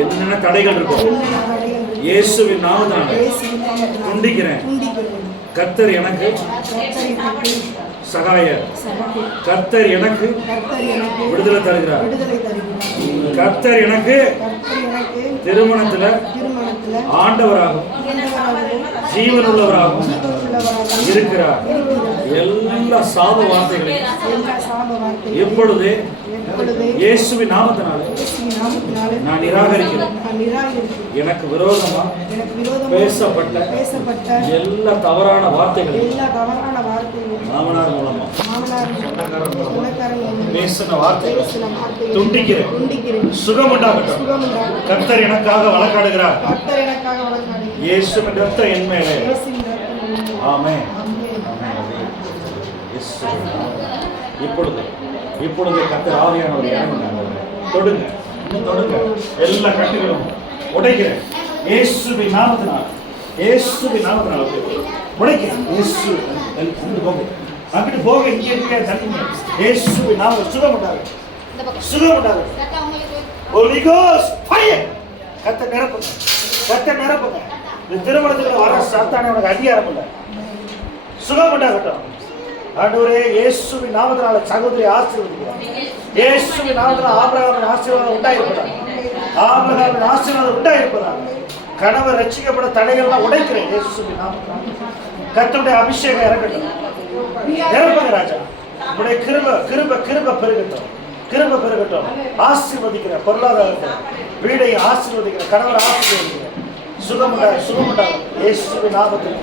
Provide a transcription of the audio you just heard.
என்னென்ன தடைகள் இருக்கும் இயேசுவின் நாமத்தினால துண்டிக்கிறேன். கர்த்தர் எனக்கு சகாயர். கர்த்தர் எனக்கு விடுதலை தருகிறார். கர்த்தர் எனக்கு திருமணத்துல ஆண்டவராகவும் ஜீவன் உள்ளவராகவும் இருக்கிறார். எல்லா சாப வார்த்தைகளையும் எப்பொழுது இயேசுவின் நாமத்தினாலே நான் நிராகரிக்கிறேன். எனக்கு விரோதமா பேசப்பட்ட எல்லா தவறான வார்த்தைகளையும் மாமனார் மூலமா பேசின வார்த்தைகளை துண்டிக்கிறேன். சுகம் உண்டாகட்டும். கர்த்தர் எனக்காக வழக்காடுகிறார். இயேசுவின் ரத்தம் என் மேலே. ஆமென். இப்பொழுது கர்த்தர் ஆவியானவர் இறங்குங்க. தொடுங்க, இன்னும் தொடுங்க. எல்லா கட்டுகளும் உடைக்கிறேன் இயேசுவின் நாமத்தினால். இயேசுவின் நாமத்தினால் உடைக்கிறேன். இயேசு அங்கிட்டு போக இங்கே இருக்க தள்ளிங்க. இயேசுவின் நாமத்தில் சுகம் உண்டாகும். சுகம் உண்டாகும். Holy Ghost fire. கர்த்தர் நிரப்புங்க. கர்த்தர் நிரப்புங்க. இந்த திருமணத்துக்கு வர சாத்தானே உனக்கு அதிகாரம் இல்லை. சுகம் உண்டாகட்டும். ஆண்டவரே இயேசுவின் நாமத்தினால சகோதரி ஆசீர்வதிக்கிறார். இயேசுவின் நாமத்தினால ஆபிரகாமின் ஆசீர்வாதம் உண்டாயிருப்பதாக. ஆபிரகாமின் ஆசீர்வாதம் உண்டாயிருப்பதாக. கணவர் ரட்சிக்கப்பட தடைகள்லாம் உடைக்கிறேன் இயேசுவின் நாமத்தினால. கர்த்தருடைய அபிஷேகம் இறங்கட்டும். நிரப்புங்க ராஜா. உடைய கிருபை கிருபை கிருபை பெருகட்டும். கிருபை பெருகட்டும். ஆசீர்வதிக்கிற பொருளாதாரத்தை வீடை ஆசீர்வதிக்கிற கணவர் ஆசீர்வதிக்கிற சுகமுண்டாகும். இயேசுவின் நாமத்தில்